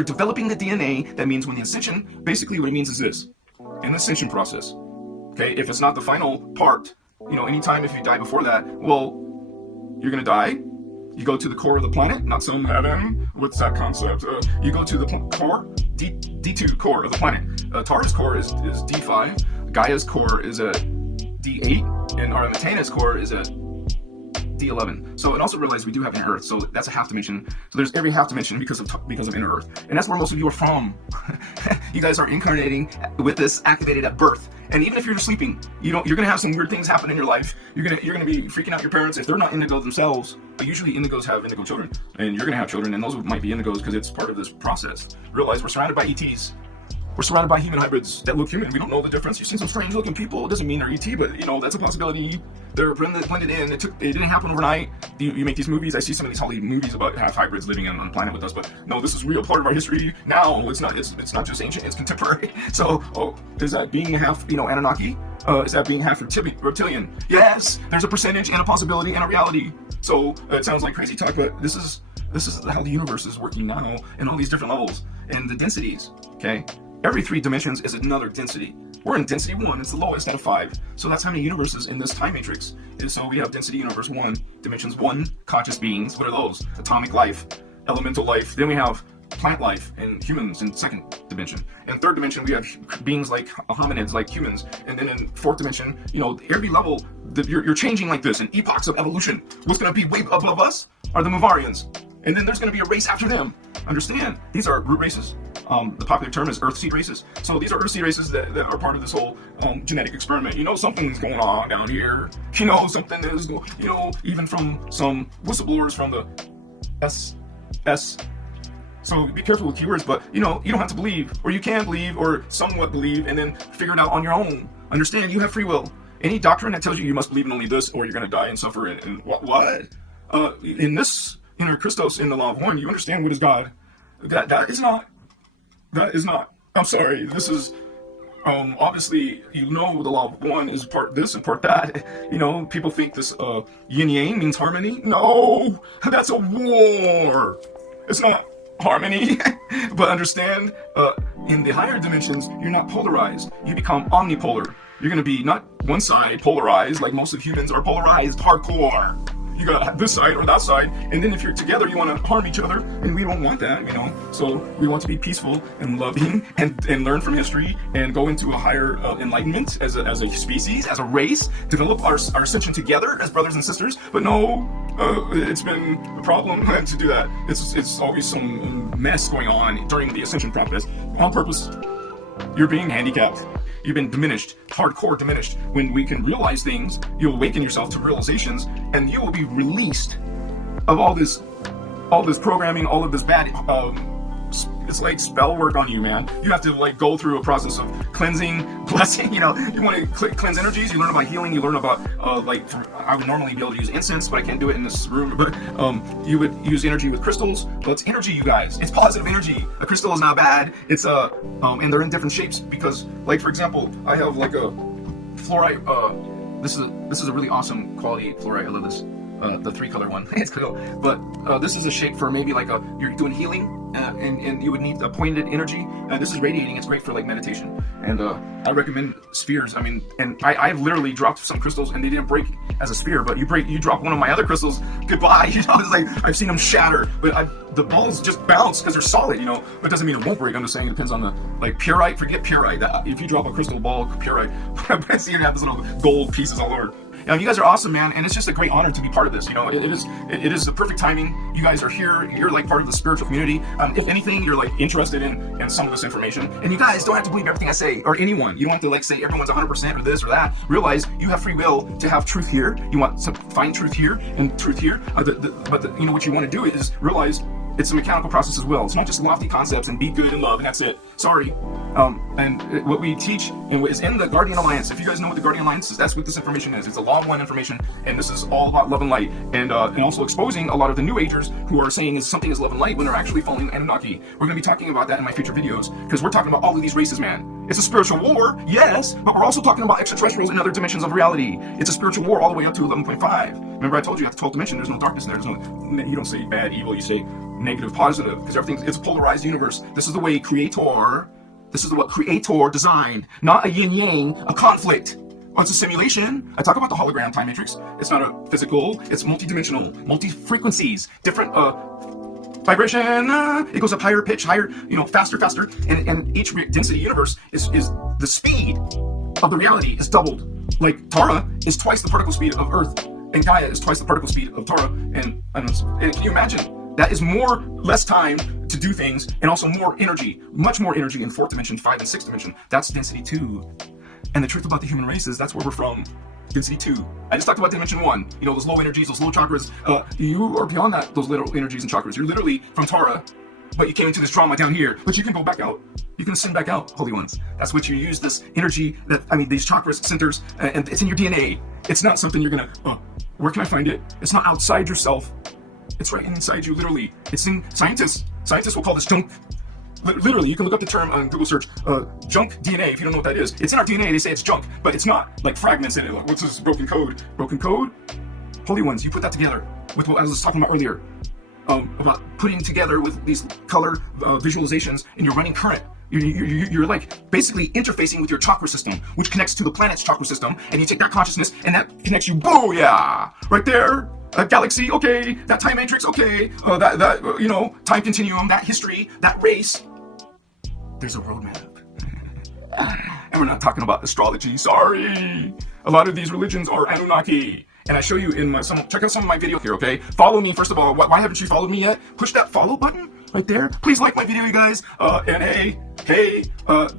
you're developing the DNA, that means when the Ascension, basically what it means is this. In the Ascension process, okay, if it's not the final part, anytime if you die before that, well, you're going to die. You go to the core of the planet, not some heaven. What's that concept? You go to the core, D2 core of the planet. Tara's core is D5. Gaia's core is a D8. And our Matana's core is a D11. So, and also realize we do have inner Earth, so that's a half dimension. So there's every half dimension because of inner Earth, and that's where most of you are from. You guys are incarnating with this activated at birth, and even if you're just sleeping, you're gonna have some weird things happen in your life. You're gonna be freaking out your parents if they're not indigo themselves. But usually indigos have indigo children, and you're gonna have children, and those might be indigos because it's part of this process. Realize we're surrounded by ETs. We're surrounded by human hybrids that look human. We don't know the difference. You've seen some strange looking people. It doesn't mean they're ET, but that's a possibility. They're blended in. It didn't happen overnight. You make these movies. I see some of these Hollywood movies about half hybrids living on the planet with us, but no, this is real part of our history now. It's not just ancient, it's contemporary. So, is that being half, Anunnaki? Is that being half reptilian? Yes, there's a percentage and a possibility and a reality. So, it sounds like crazy talk, but this is how the universe is working now in all these different levels and the densities, okay? Every 3 dimensions is another density. We're in density 1, it's the lowest out of 5. So that's how many universes in this time matrix. And so we have density universe 1, dimensions 1, conscious beings. What are those? Atomic life, elemental life. Then we have plant life and humans in 2nd dimension. In 3rd dimension, we have beings like hominids, like humans. And then in 4th dimension, every level, you're changing like this in epochs of evolution. What's going to be way above us are the Muvarians. And then there's going to be a race after them. Understand? These are root races. The popular term is Earthseed races. So these are Earthseed races that are part of this whole genetic experiment. Something's going on down here. Something is, even from some whistleblowers from the SS. So be careful with keywords, but you don't have to believe, or you can believe, or somewhat believe, and then figure it out on your own. Understand? You have free will. Any doctrine that tells you must believe in only this, or you're going to die and suffer, and what? In this innerchristos, in the law of one, you understand what is God. That is not. I'm sorry. This is obviously the law of one is part this and part that. People think this yin yang means harmony. No, that's a war. It's not harmony. But understand, in the higher dimensions, you're not polarized. You become omnipolar. You're going to be not one side polarized like most of humans are polarized hardcore. You got this side or that side, and then if you're together, you want to harm each other, and we don't want that, So we want to be peaceful and loving, and learn from history, and go into a higher enlightenment as a species, as a race, develop our ascension together as brothers and sisters. But no, it's been a problem to do that. It's always some mess going on during the ascension process on purpose. You're being handicapped. You've been diminished, hardcore diminished. When we can realize things, you'll awaken yourself to realizations, and you will be released of all this programming, all of this bad. It's like spell work on you, man. You have to go through a process of cleansing, blessing. You want to cleanse energies. You learn about healing. You learn about I would normally be able to use incense, but I can't do it in this room. But you would use energy with crystals. Well, it's energy, you guys. It's positive energy. A crystal is not bad. It's and they're in different shapes because, for example, I have a fluorite. This is a really awesome quality fluorite. I love this. The 3-color one. It's cool. But this is a shape for maybe you're doing healing. And you would need a pointed energy. This is radiating. It's great for meditation. And I recommend spheres. I've literally dropped some crystals and they didn't break as a sphere. But you drop one of my other crystals, goodbye. It's I've seen them shatter. But the balls just bounce because they're solid. But it doesn't mean it won't break. I'm just saying it depends on the purite. Forget purite. If you drop a crystal ball, purite, I see you have this little gold pieces all over. You guys are awesome, man, and it's just a great honor to be part of this. It is the perfect timing. You guys are here. You're part of the spiritual community. If anything, you're interested in some of this information. And you guys don't have to believe everything I say, or anyone. You don't have to say everyone's 100% or this or that. Realize you have free will to have truth here. You want to find truth here and truth here. But what you want to do is realize it's a mechanical process as well. It's not just lofty concepts and be good and love and that's it. Sorry. And what we teach is in the Guardian Alliance. If you guys know what the Guardian Alliance is, that's what this information is. It's a law of one information, and this is all about love and light, and also exposing a lot of the New Agers who are saying something is love and light when they're actually following Anunnaki. We're going to be talking about that in my future videos because we're talking about all of these races, man. It's a spiritual war, yes, but we're also talking about extraterrestrials and other dimensions of reality. It's a spiritual war all the way up to 11.5. Remember I told you at the 12th dimension, there's no darkness there. There's no, you don't say bad, evil, you say negative, positive, because it's a polarized universe. This is the way this is what Creator designed, not a yin-yang, a conflict. Oh, it's a simulation. I talk about the hologram time matrix. It's not a physical, it's multi-dimensional, multi-frequencies, different vibration, it goes up higher pitch, higher, faster, and each density universe is the speed of the reality is doubled. Like Tara is twice the particle speed of Earth, and Gaia is twice the particle speed of Tara, and can you imagine? That is less time to do things, and also more energy, much more energy in 4th dimension, 5 and 6th dimension. That's density 2. And the truth about the human race is that's where we're from. Density 2. I just talked about dimension 1. Those low energies, those low chakras. You are beyond that, those little energies and chakras. You're literally from Tara, but you came into this drama down here. But you can go back out. You can ascend back out, Holy Ones. That's what you use, this energy, these chakras, centers, and it's in your DNA. It's not something you're gonna, where can I find it? It's not outside yourself. It's right inside you, literally. It's in scientists. Scientists will call this junk. Literally, you can look up the term on Google search, junk DNA, if you don't know what that is. It's in our DNA, they say it's junk, but it's not like fragments in it. Like, what's this broken code? Broken code? Holy Ones, you put that together with what I was talking about earlier, about putting together with these color visualizations, and you're running current. You're like basically interfacing with your chakra system, which connects to the planet's chakra system, and you take that consciousness, and that connects you, booyah! Right there, a galaxy, okay, that time matrix, okay, that time continuum, that history, that race. There's a roadmap. And we're not talking about astrology, sorry. A lot of these religions are Anunnaki. And I show you in check out some of my video here, okay? Follow me, first of all. Why haven't you followed me yet? Push that follow button right there. Please like my video, you guys. And hey,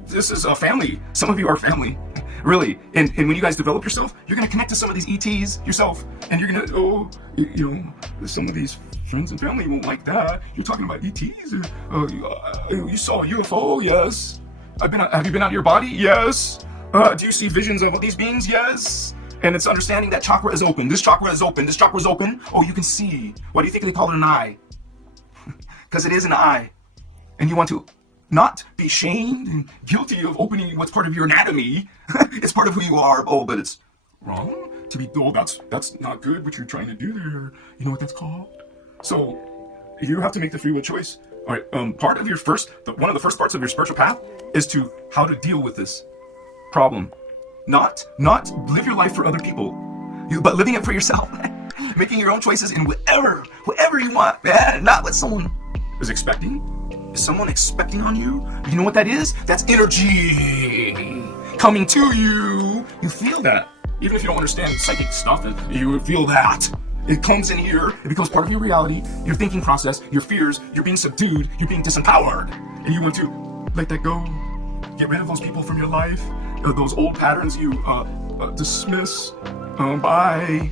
this is a family. Some of you are family. Really. And when you guys develop yourself, you're going to connect to some of these ETs yourself. And you're going to, some of these friends and family won't like that. You're talking about ETs? You saw a UFO? Yes. Have you been out of your body? Yes. Do you see visions of these beings? Yes. And it's understanding that chakra is open. This chakra is open. This chakra is open. Oh, you can see. Why do you think they call it an eye? Because it is an eye. And you want to not be shamed and guilty of opening what's part of your anatomy. It's part of who you are. Oh, but it's wrong to be, that's not good what you're trying to do there. You know what that's called? So you have to make the free will choice. All right, part of one of the first parts of your spiritual path is to how to deal with this problem. Not live your life for other people, but living it for yourself. Making your own choices in whatever you want, man. Not what someone is expecting. Is someone expecting on you? You know what that is? That's energy coming to you. You feel that. Even if you don't understand psychic stuff, you feel that. It comes in here, it becomes part of your reality, your thinking process, your fears, you're being subdued, you're being disempowered. And you want to let that go. Get rid of those people from your life, those old patterns you dismiss. Bye.